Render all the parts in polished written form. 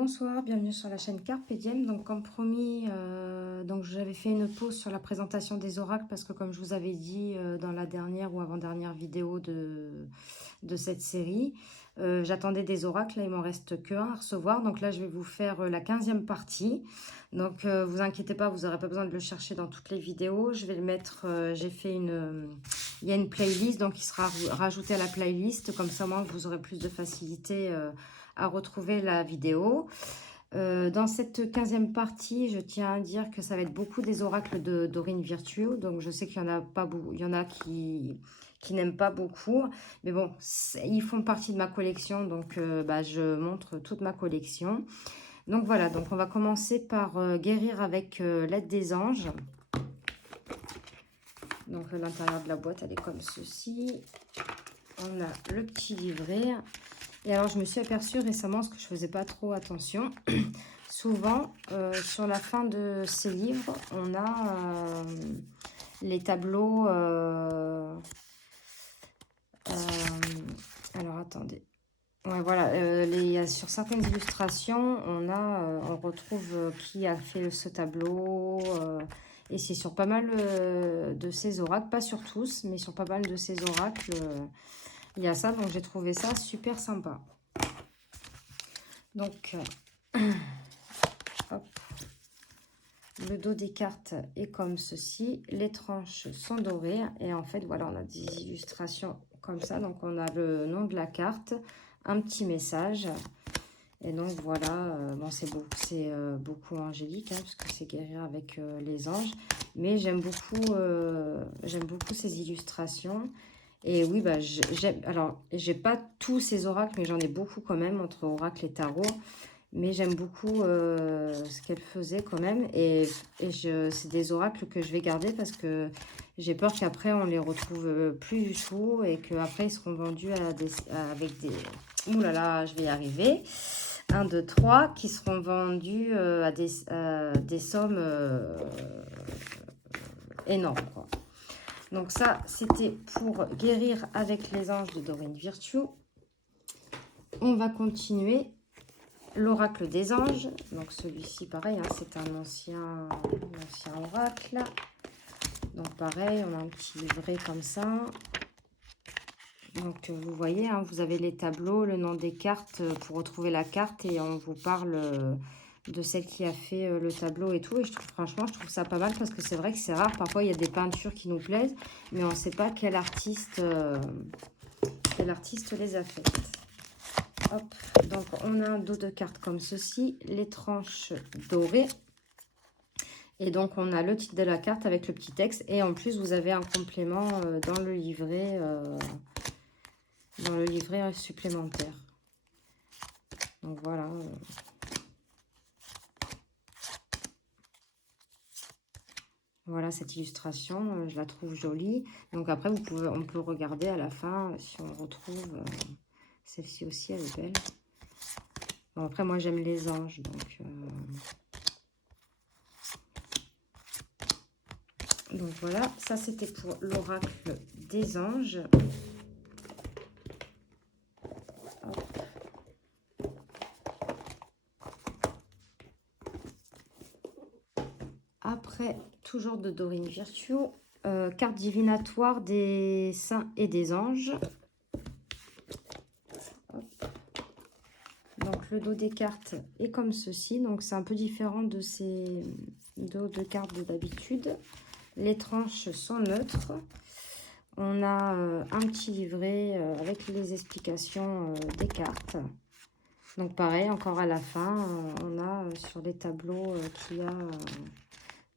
Bonsoir, bienvenue sur la chaîne Carpe Diem. Donc comme promis, donc j'avais fait une pause sur la présentation des oracles parce que comme je vous avais dit dans la dernière ou avant-dernière vidéo de cette série, j'attendais des oracles, là il m'en reste qu'un à recevoir. Donc là je vais vous faire la 15e partie. Donc vous inquiétez pas, vous n'aurez pas besoin de le chercher dans toutes les vidéos. Je vais le mettre, j'ai fait il y a une playlist, donc il sera rajouté à la playlist. Comme ça, moi, vous aurez plus de facilité à retrouver la vidéo. Dans cette 15e partie, je tiens à dire que ça va être beaucoup des oracles de Dorine Virtue. Donc, je sais qu'il y en a pas beaucoup, il y en a qui n'aiment pas beaucoup. Mais bon, ils font partie de ma collection. Donc, je montre toute ma collection. Donc, voilà. Donc, on va commencer par guérir avec l'aide des anges. Donc, l'intérieur de la boîte, elle est comme ceci. On a le petit livret. Et alors, je me suis aperçue récemment, ce que je ne faisais pas trop attention. Souvent, sur la fin de ces livres, on a les tableaux. Alors, attendez. Ouais, voilà. Sur certaines illustrations, on retrouve qui a fait ce tableau. Et c'est sur pas mal de ces oracles, pas sur tous, mais sur pas mal de ces oracles. Il y a ça, donc j'ai trouvé ça super sympa. Donc, hop, le dos des cartes est comme ceci. Les tranches sont dorées. Et en fait, voilà, on a des illustrations comme ça. Donc, on a le nom de la carte, un petit message. Et donc, voilà, bon, c'est beaucoup angélique, hein, parce que c'est guérir avec les anges. Mais j'aime beaucoup ces illustrations. Et oui, alors, j'ai pas tous ces oracles, mais j'en ai beaucoup quand même, entre oracle et tarot. Mais j'aime beaucoup ce qu'elle faisait quand même. Et c'est des oracles que je vais garder parce que j'ai peur qu'après, on les retrouve plus du tout. Et qu'après, ils seront vendus avec des... Ouh là là, je vais y arriver. 1, 2, 3, qui seront vendus à des sommes énormes, quoi. Donc ça, c'était pour guérir avec les anges de Dorine Virtue. On va continuer l'oracle des anges. Donc celui-ci, pareil, hein, c'est un ancien oracle. Donc pareil, on a un petit livret comme ça. Donc vous voyez, hein, vous avez les tableaux, le nom des cartes pour retrouver la carte. Et on vous parle de celle qui a fait le tableau et tout. Et franchement, je trouve ça pas mal parce que c'est vrai que c'est rare. Parfois, il y a des peintures qui nous plaisent, mais on ne sait pas quel artiste les a faites. Hop, donc on a un dos de cartes comme ceci, les tranches dorées. Et donc on a le titre de la carte avec le petit texte. Et en plus, vous avez un complément dans le livret supplémentaire. Donc voilà. Voilà cette illustration, je la trouve jolie. Donc après, on peut regarder à la fin si on retrouve... Celle-ci aussi, elle est belle. Bon, après, moi, j'aime les anges, donc voilà, ça, c'était pour l'oracle des anges. Hop. Après, toujours de Dorine Virtue, carte divinatoire des saints et des anges. Donc, le dos des cartes est comme ceci. Donc, c'est un peu différent de ces dos de cartes d'habitude. Les tranches sont neutres. On a un petit livret avec les explications des cartes. Donc, pareil, encore à la fin, on a sur les tableaux qu'il y a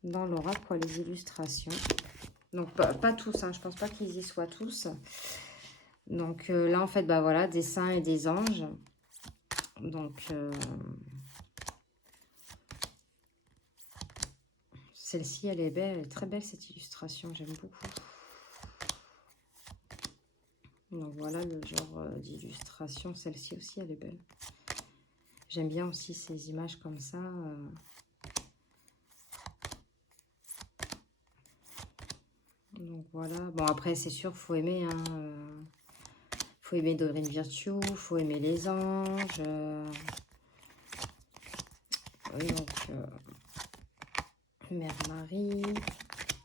dans l'oracle, les illustrations. Donc, pas tous, hein, je pense pas qu'ils y soient tous. Donc, là, en fait, voilà, des saints et des anges. Donc, celle-ci, elle est belle, elle est très belle cette illustration, j'aime beaucoup. Donc voilà le genre d'illustration, celle-ci aussi, elle est belle. J'aime bien aussi ces images comme ça. Donc voilà, bon après c'est sûr, faut aimer, hein. Faut aimer Dorine Virtue, faut aimer les anges. Donc, Mère Marie.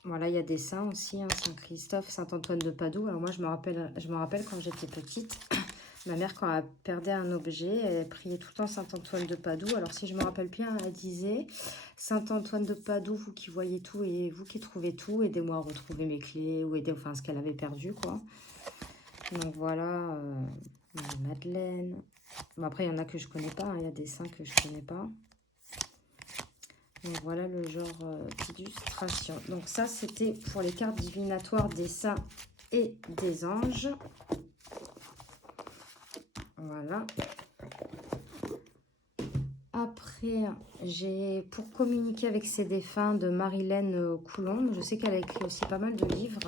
Voilà, il y a des saints aussi, hein, Saint-Christophe, Saint-Antoine de Padoue. Alors moi, je me rappelle quand j'étais petite, ma mère, quand elle perdait un objet, elle priait tout le temps Saint-Antoine de Padoue. Alors si je me rappelle bien, elle disait « Saint-Antoine de Padoue, vous qui voyez tout et vous qui trouvez tout, aidez-moi à retrouver mes clés ou aidez, enfin ce qu'elle avait perdu, quoi. » Donc voilà, Madeleine. Bon, après, il y en a que je connais pas, hein, il y a des saints que je connais pas. Donc voilà le genre d'illustration. Donc ça, c'était pour les cartes divinatoires des saints et des anges. Voilà. Après, j'ai Pour communiquer avec ses défunts de Marilène Coulombe. Je sais qu'elle a écrit aussi pas mal de livres.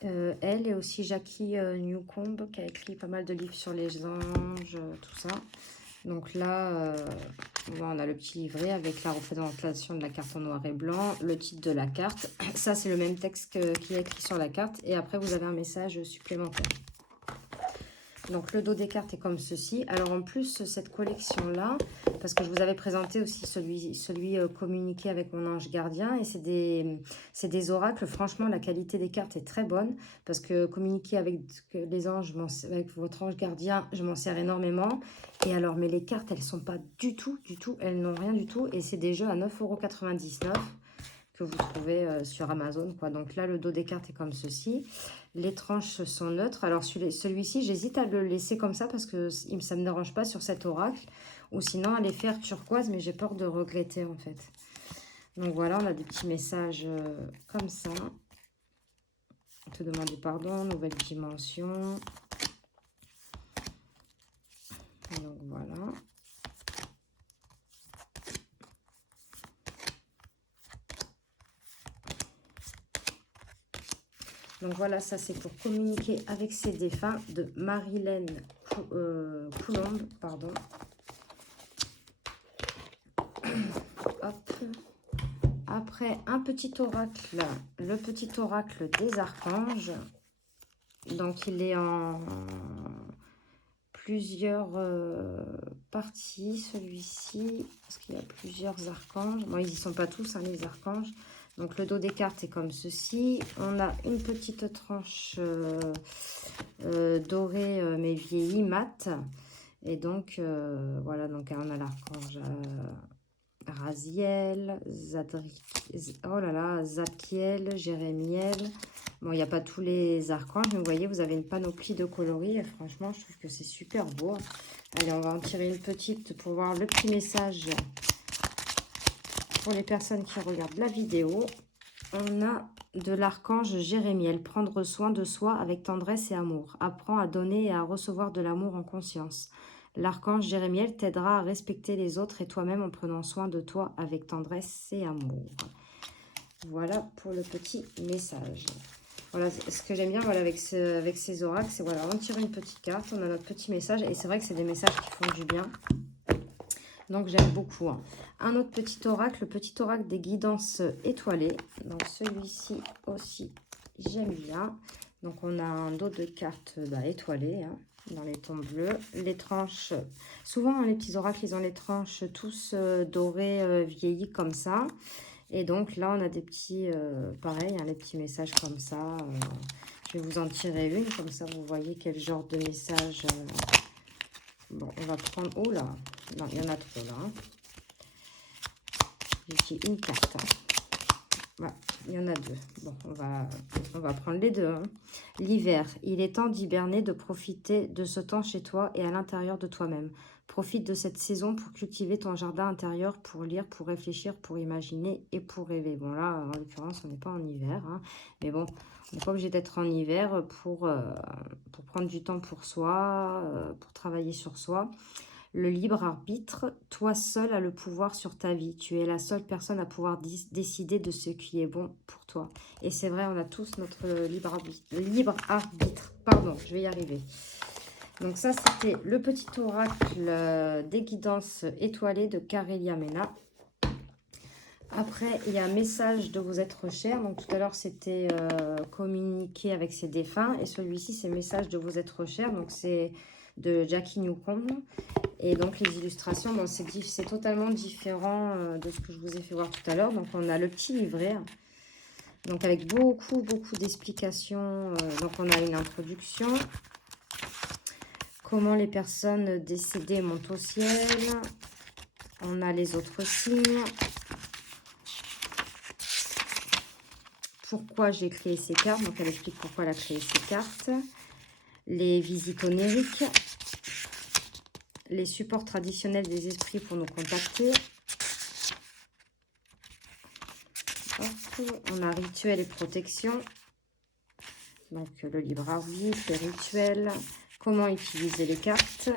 Elle et aussi Jackie Newcomb qui a écrit pas mal de livres sur les anges, tout ça. Donc là, on a le petit livret avec la représentation de la carte en noir et blanc, le titre de la carte. Ça, c'est le même texte qu'il y a écrit sur la carte. Et après, vous avez un message supplémentaire. Donc, le dos des cartes est comme ceci. Alors, en plus, cette collection-là, parce que je vous avais présenté aussi celui communiqué avec mon ange gardien, et c'est des oracles. Franchement, la qualité des cartes est très bonne, parce que communiquer avec les anges, avec votre ange gardien, je m'en sers énormément. Et alors, mais les cartes, elles sont pas du tout, elles n'ont rien du tout, et c'est des jeux à 9,99 € que vous trouvez sur Amazon, quoi. Donc là, le dos des cartes est comme ceci. Les tranches sont neutres. Alors celui-ci, j'hésite à le laisser comme ça parce que ça ne me dérange pas sur cet oracle. Ou sinon, à les faire turquoise, mais j'ai peur de regretter, en fait. Donc voilà, on a des petits messages comme ça. Te demander pardon, nouvelle dimension. Donc voilà. Donc voilà, ça c'est pour communiquer avec ses défunts de Marilène Coulombe, pardon. Hop. Après, un petit oracle, le petit oracle des archanges. Donc il est en plusieurs parties, celui-ci, parce qu'il y a plusieurs archanges. Bon, ils n'y sont pas tous, hein, les archanges. Donc, le dos des cartes est comme ceci. On a une petite tranche dorée, mais vieillie, mat. Et donc, voilà, donc on a l'archange Raziel, Zadkiel, Jérémiel. Bon, il n'y a pas tous les archanges, mais vous voyez, vous avez une panoplie de coloris. Et franchement, je trouve que c'est super beau. Allez, on va en tirer une petite pour voir le petit message pour les personnes qui regardent la vidéo. On a de l'archange Jérémiel. Prendre soin de soi avec tendresse et amour. Apprends à donner et à recevoir de l'amour en conscience. L'archange Jérémiel t'aidera à respecter les autres et toi-même en prenant soin de toi avec tendresse et amour. Voilà pour le petit message. Voilà, ce que j'aime bien, voilà, avec ces oracles, c'est voilà, on tire une petite carte, on a notre petit message, et c'est vrai que c'est des messages qui font du bien. Donc j'aime beaucoup. Hein. Un autre petit oracle, le petit oracle des guidances étoilées. Donc celui-ci aussi, j'aime bien. Donc on a un dos de cartes étoilées, hein, dans les tons bleus. Les tranches, souvent les petits oracles, ils ont les tranches tous dorées, vieillies comme ça. Et donc là, on a des petits, pareil, hein, les petits messages comme ça. Je vais vous en tirer une, comme ça vous voyez quel genre de message. Bon, on va prendre... Oh là, non, il y en a trop là. Hein. J'ai une carte. Hein. Voilà, il y en a deux. Bon, on va prendre les deux. Hein. L'hiver, il est temps d'hiberner, de profiter de ce temps chez toi et à l'intérieur de toi-même. Profite de cette saison pour cultiver ton jardin intérieur, pour lire, pour réfléchir, pour imaginer et pour rêver. Bon là, en l'occurrence, on n'est pas en hiver. Hein, mais bon, on n'est pas obligé d'être en hiver pour prendre du temps pour soi, pour travailler sur soi. Le libre arbitre, toi seul as le pouvoir sur ta vie. Tu es la seule personne à pouvoir décider de ce qui est bon pour toi. Et c'est vrai, on a tous notre libre arbitre. Pardon, je vais y arriver. Donc ça, c'était le petit oracle des guidances étoilées de Carélia Mena. Après, il y a un message de vos êtres chers. Donc tout à l'heure, c'était communiquer avec ses défunts. Et celui-ci, c'est message de vos êtres chers. Donc c'est de Jackie Newcomb. Et donc les illustrations, bon, c'est totalement différent de ce que je vous ai fait voir tout à l'heure. Donc on a le petit livret, donc avec beaucoup d'explications. Donc on a une introduction, comment les personnes décédées montent au ciel. On a les autres signes. Pourquoi j'ai créé ces cartes, donc elle explique pourquoi elle a créé ces cartes. Les visites oniriques. Les supports traditionnels des esprits pour nous contacter. Hop, on a rituel et protection. Donc le libre arbitre, les rituels. Comment utiliser les cartes.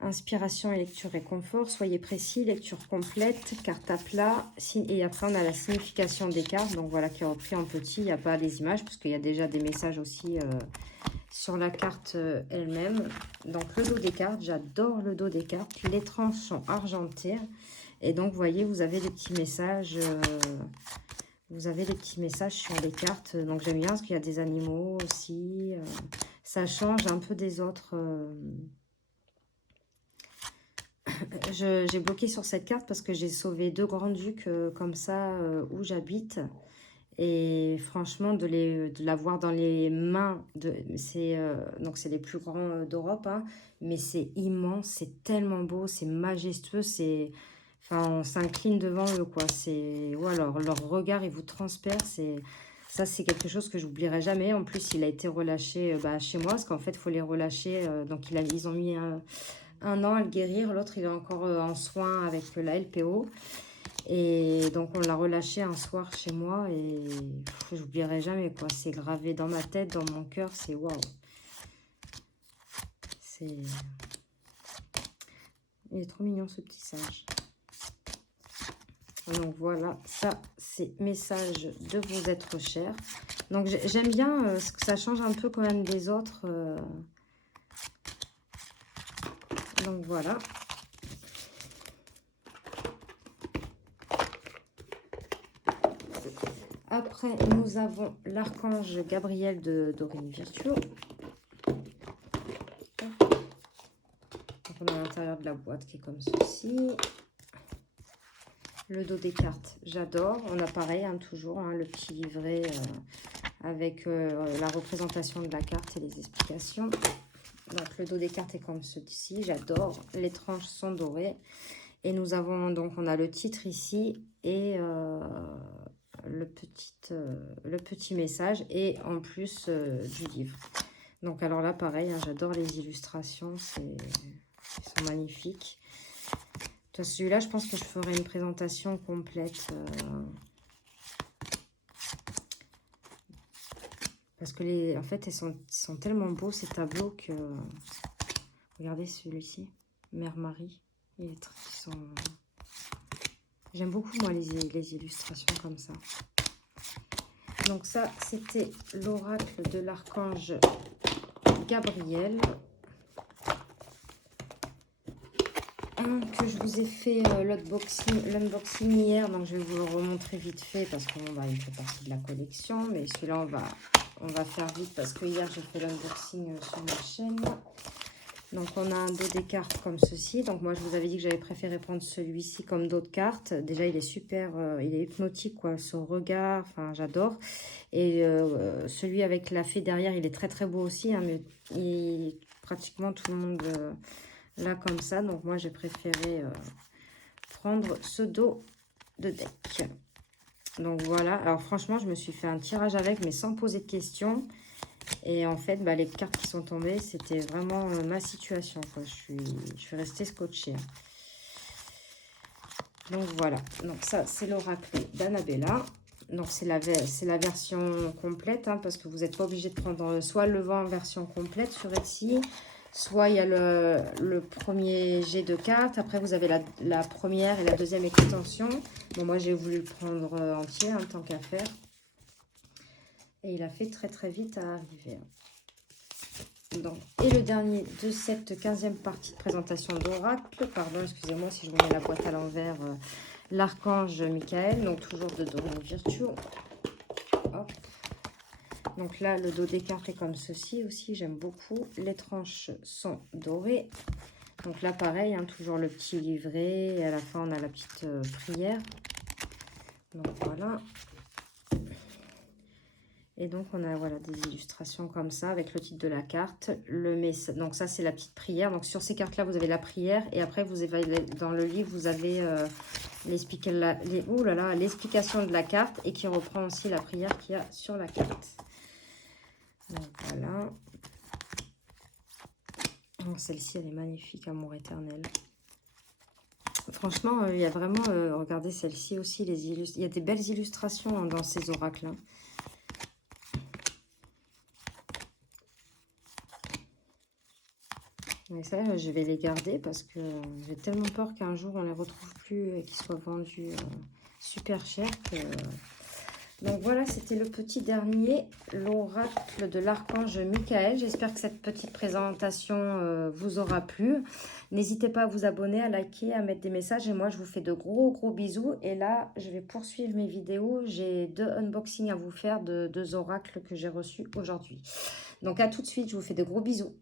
Inspiration et lecture et confort. Soyez précis, lecture complète, carte à plat. Et après on a la signification des cartes. Donc voilà qui est repris en petit. Il n'y a pas les images parce qu'il y a déjà des messages aussi sur la carte elle-même. Donc le dos des cartes, j'adore le dos des cartes. Les tranches sont argentées. Et donc vous voyez, vous avez des petits messages. Vous avez des petits messages sur les cartes. Donc j'aime bien parce qu'il y a des animaux aussi. Ça change un peu des autres. J'ai bloqué sur cette carte parce que j'ai sauvé 2 grands-ducs comme ça où j'habite. Et franchement, de l'avoir dans les mains, donc c'est les plus grands d'Europe, hein, mais c'est immense, c'est tellement beau, c'est majestueux, enfin, on s'incline devant eux, quoi. Ou alors, leur regard, il vous transperce, ça, c'est quelque chose que j'oublierai jamais. En plus, il a été relâché chez moi, parce qu'en fait, il faut les relâcher. Donc, ils ont mis un an à le guérir, l'autre, il est encore en soins avec la LPO. Et donc, on l'a relâché un soir chez moi et j'oublierai jamais, quoi. C'est gravé dans ma tête, dans mon cœur, c'est waouh. Il est trop mignon, ce petit sage. Donc, voilà, ça, c'est message de vous être cher. Donc, j'aime bien ce que ça change un peu quand même des autres. Donc, voilà. Après, nous avons l'archange Gabriel de Dorine Virtuo. Donc, on a l'intérieur de la boîte qui est comme ceci. Le dos des cartes, j'adore. On a pareil, hein, toujours le petit livret avec la représentation de la carte et les explications. Donc, le dos des cartes est comme ceci, j'adore. Les tranches sont dorées. Et nous avons, donc, on a le titre ici et le petit message et en plus du livre. Donc alors là pareil, hein, j'adore les illustrations, ils sont magnifiques. Celui-là, je pense que je ferai une présentation complète parce que en fait, ils sont tellement beaux ces tableaux que regardez celui-ci, Mère Marie, j'aime beaucoup, moi, les illustrations comme ça. Donc ça, c'était l'oracle de l'archange Gabriel. Que je vous ai fait l'unboxing hier. Donc, je vais vous le remontrer vite fait parce qu'il fait partie de la collection. Mais celui-là, on va faire vite parce que hier, j'ai fait l'unboxing sur ma chaîne. Donc, on a un dos des cartes comme ceci. Donc, moi, je vous avais dit que j'avais préféré prendre celui-ci comme dos de cartes. Déjà, il est super, il est hypnotique, quoi. Son regard, enfin, j'adore. Et celui avec la fée derrière, il est très, très beau aussi. Hein, mais pratiquement tout le monde l'a comme ça. Donc, moi, j'ai préféré prendre ce dos de deck. Donc, voilà. Alors, franchement, je me suis fait un tirage avec, mais sans poser de questions. Et en fait, les cartes qui sont tombées, c'était vraiment ma situation, quoi. Je suis restée scotchée. Donc voilà. Donc ça, c'est l'oracle d'Annabella. Donc c'est la version complète, hein, parce que vous n'êtes pas obligé de prendre soit le vent en version complète sur Etsy, soit il y a le premier jet de cartes. Après, vous avez la première et la deuxième extension. Bon, moi, j'ai voulu le prendre entier, hein, tant qu'à faire. Et il a fait très très vite à arriver. Donc, et le dernier de cette 15e partie de présentation d'oracle, pardon, excusez-moi si je remets la boîte à l'envers, l'archange Michael, donc toujours de Dorine Virtuo. Hop. Donc là, le dos des cartes est comme ceci aussi, j'aime beaucoup. Les tranches sont dorées. Donc là, pareil, hein, toujours le petit livret. Et à la fin, on a la petite prière. Donc voilà. Et donc, on a voilà, des illustrations comme ça avec le titre de la carte. Donc ça, c'est la petite prière. Donc sur ces cartes-là, vous avez la prière. Et après, vous avez, dans le livre, vous avez l'explication de la carte. Et qui reprend aussi la prière qu'il y a sur la carte. Donc voilà. Celle-ci, elle est magnifique, amour éternel. Franchement, il y a vraiment... regardez celle-ci aussi, il y a des belles illustrations hein, dans ces oracles. Mais ça, je vais les garder parce que j'ai tellement peur qu'un jour, on les retrouve plus et qu'ils soient vendus super cher. Donc voilà, c'était le petit dernier, l'oracle de l'archange Michael. J'espère que cette petite présentation vous aura plu. N'hésitez pas à vous abonner, à liker, à mettre des messages. Et moi, je vous fais de gros bisous. Et là, je vais poursuivre mes vidéos. J'ai 2 unboxings à vous faire de 2 oracles que j'ai reçus aujourd'hui. Donc à tout de suite, je vous fais de gros bisous.